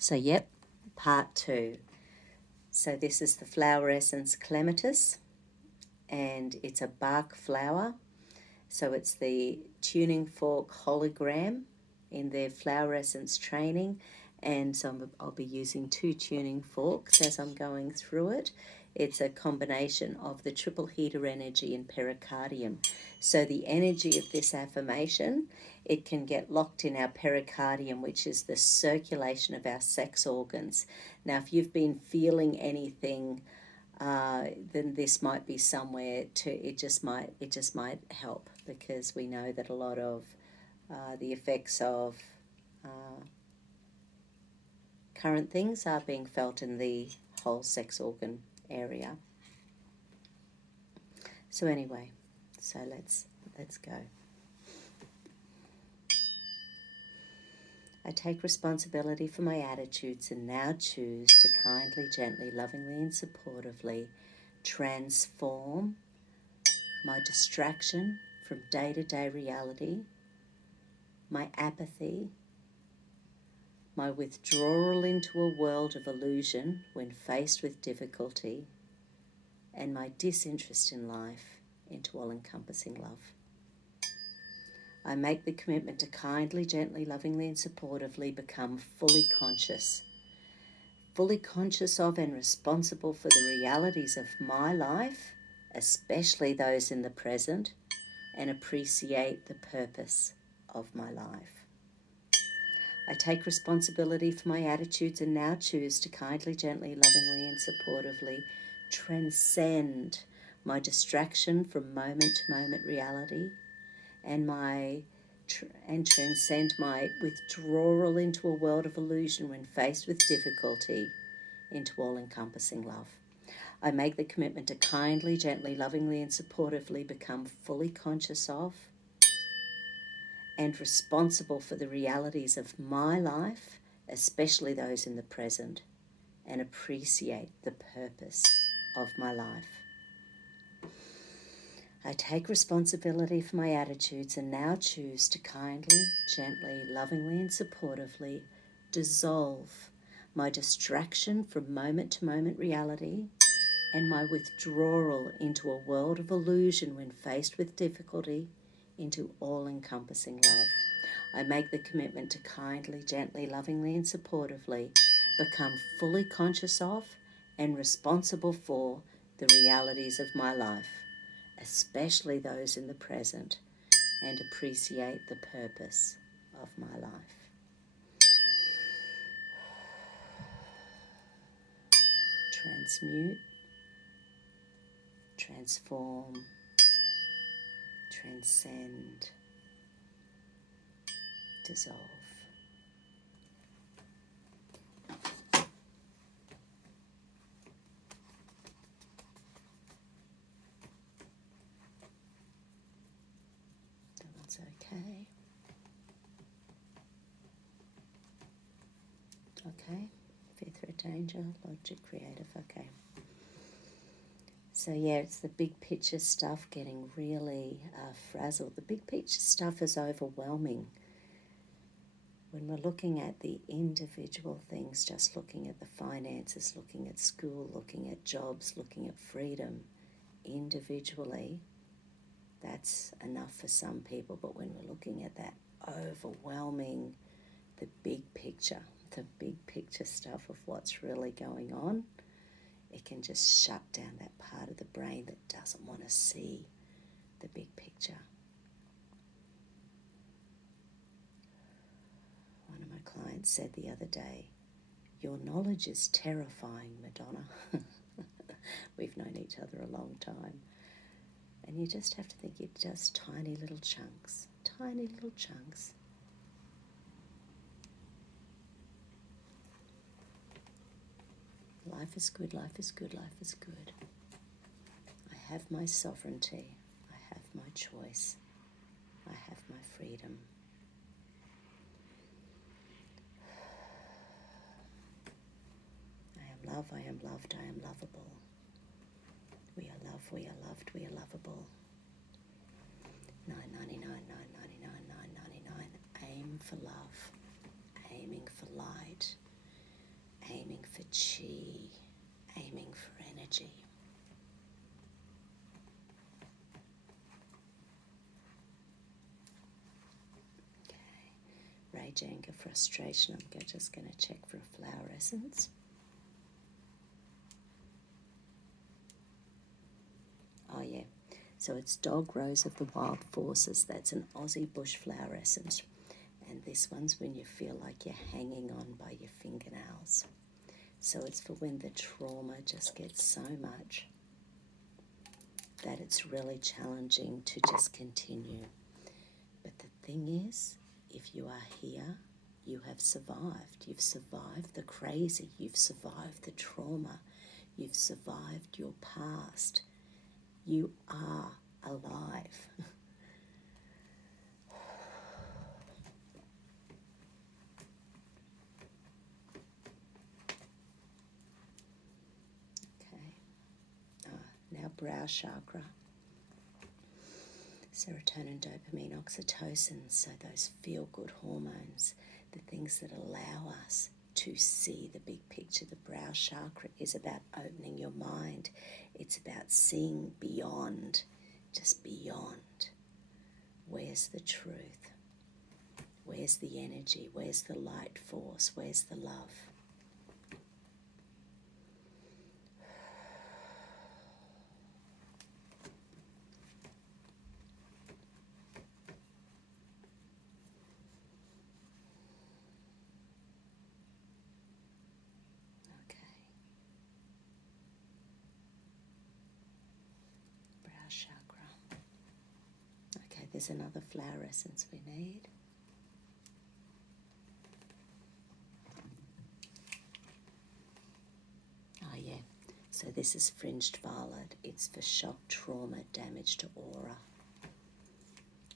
So yep, part 2. So this is the flower essence clematis, and it's a bark flower. So it's the tuning fork hologram in their flower essence training, and so I'll be using 2 tuning forks as I'm going through it. It's a combination of the triple heater energy and pericardium. So the energy of this affirmation, it can get locked in our pericardium, which is the circulation of our sex organs. Now, if you've been feeling anything, then this might be somewhere to. It just might help, because we know that a lot of the effects of current things are being felt in the whole sex organ area. So anyway, so let's go. I take responsibility for my attitudes and now choose to kindly, gently, lovingly and supportively transform my distraction from day-to-day reality, my apathy, my withdrawal into a world of illusion when faced with difficulty, and my disinterest in life into all-encompassing love. I make the commitment to kindly, gently, lovingly and supportively become fully conscious of and responsible for the realities of my life, especially those in the present, and appreciate the purpose of my life. I take responsibility for my attitudes and now choose to kindly, gently, lovingly and supportively transcend my distraction from moment-to-moment reality and transcend my withdrawal into a world of illusion when faced with difficulty into all-encompassing love. I make the commitment to kindly, gently, lovingly and supportively become fully conscious of and responsible for the realities of my life, especially those in the present, and appreciate the purpose of my life. I take responsibility for my attitudes and now choose to kindly, gently, lovingly and supportively dissolve my distraction from moment-to-moment reality and my withdrawal into a world of illusion when faced with difficulty into all-encompassing love. I make the commitment to kindly, gently, lovingly and supportively become fully conscious of and responsible for the realities of my life, especially those in the present, and appreciate the purpose of my life. Transmute, transform, transcend, dissolve. That one's okay. Okay, fear, threat, danger, logic, creative, okay. So yeah, it's the big picture stuff getting really frazzled. The big picture stuff is overwhelming. When we're looking at the individual things, just looking at the finances, looking at school, looking at jobs, looking at freedom individually, that's enough for some people. But when we're looking at that overwhelming, the big picture stuff of what's really going on, it can just shut down that part of the brain that doesn't want to see the big picture. One of my clients said the other day, "Your knowledge is terrifying, Madonna." We've known each other a long time. And you just have to think it's just tiny little chunks. Life is good, life is good, life is good. I have my sovereignty. I have my choice. I have my freedom. I am love, I am loved, I am lovable. We are love, we are loved, we are lovable. 999, 999, 999. Aim for love. Aiming for light. chi, aiming for energy. Okay, rage, anger, frustration. I'm just going to check for a flower essence. Oh yeah, so it's Dog Rose of the Wild Forces. That's an Aussie bush flower essence. And this one's when you feel like you're hanging on by your fingernails. So it's for when the trauma just gets so much that it's really challenging to just continue. But the thing is, if you are here, you have survived. You've survived the crazy. You've survived the trauma. You've survived your past. You are alive. Okay. Now brow chakra. Serotonin, dopamine, oxytocin, so those feel-good hormones, the things that allow us to see the big picture. The brow chakra is about opening your mind. It's about seeing beyond, just beyond. Where's the truth? Where's the energy? Where's the light force? Where's the love? Chakra. Okay, there's another flower essence we need. Oh yeah, so this is fringed violet. It's for shock, trauma, damage to aura.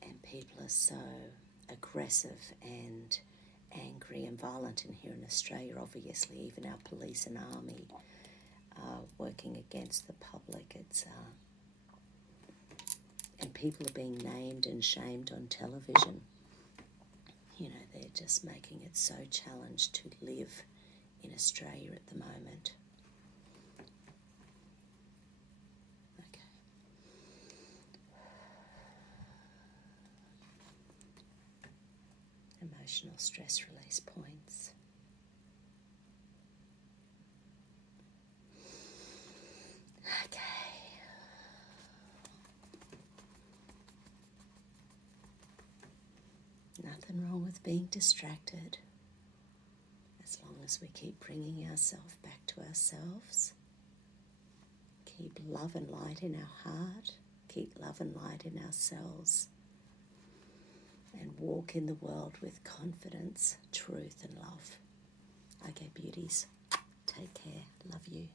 And people are so aggressive and angry and violent in here in Australia. Obviously, even our police and army are working against the public. And people are being named and shamed on television. You know, they're just making it so challenged to live in Australia at the moment. Okay. Emotional stress release points. Okay. Nothing wrong with being distracted, as long as we keep bringing ourselves back to ourselves. Keep love and light in our heart, keep love and light in ourselves, and walk in the world with confidence, truth and love. Okay, beauties, take care. Love you.